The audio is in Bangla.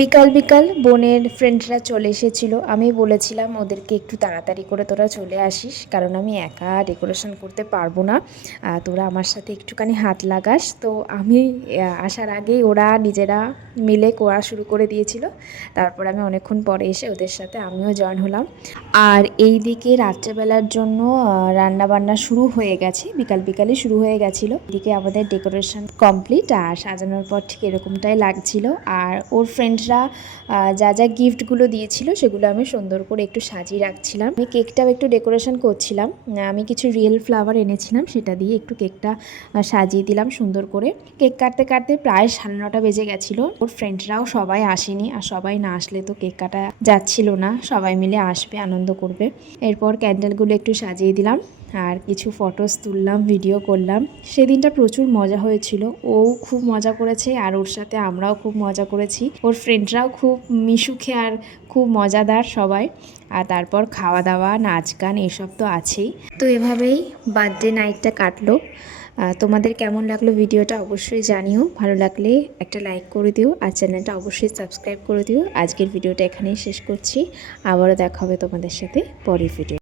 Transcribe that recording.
বিকাল বিকাল বোনের ফ্রেন্ডরা চলে এসেছিলো। আমি বলেছিলাম ওদেরকে একটু তাড়াতাড়ি করে তোরা চলে আসিস, কারণ আমি একা ডেকোরেশন করতে পারবো না, তোরা আমার সাথে একটুখানি হাত লাগাস। তো আমি আসার আগেই ওরা নিজেরা মিলে করা শুরু করে দিয়েছিল। তারপর আমি অনেকক্ষণ পরে এসে ওদের সাথে আমিও জয়েন হলাম। আর এই দিকে রাত্রেবেলার জন্য রান্না বান্না শুরু হয়ে গেছে, বিকাল বিকালে শুরু হয়ে গেছিলো। এদিকে আমাদের ডেকোরেশন কমপ্লিট, আর সাজানোর পর ঠিক এরকমটাই লাগছিল। আর ওর ফ্রেন্ডরা যা যা গিফটগুলো দিয়েছিল সেগুলো আমি সুন্দর করে একটু সাজিয়ে রাখছিলাম। আমি কেকটাও একটু ডেকোরেশন করছিলাম। আমি কিছু রিয়েল ফ্লাওয়ার এনেছিলাম, সেটা দিয়ে একটু কেকটা সাজিয়ে দিলাম সুন্দর করে। কেক কাটতে কাটতে প্রায় 9:30 বেজে গেছিলো। ওর ফ্রেন্ডরাও সবাই আসেনি, আর সবাই না আসলে তো কেক কাটা যাচ্ছিল না। সবাই মিলে আসবে, আনন্দ করবে। এরপর ক্যান্ডেলগুলো একটু সাজিয়ে দিলাম, আর কিছু ফটোস তুললাম, ভিডিও করলাম। সেদিনটা প্রচুর মজা হয়েছিল। ও খুব মজা করেছে, আর ওর সাথে আমরাও খুব মজা করেছি। ওর ফ্রেন্ডরাও খুব মিশুকে আর খুব মজাদার সবাই। আর তারপর খাওয়া দাওয়া, নাচ গান এসব তো আছেই। তো এভাবেই বার্থডে নাইটটা কাটলো। তোমাদের কেমন লাগলো ভিডিওটা অবশ্যই জানিও। ভালো লাগলে একটা লাইক করে দিও, আর চ্যানেলটা অবশ্যই সাবস্ক্রাইব করে দিও। আজকের ভিডিওটা এখানেই শেষ করছি। আবারও দেখা হবে তোমাদের সাথে পরের ভিডিও।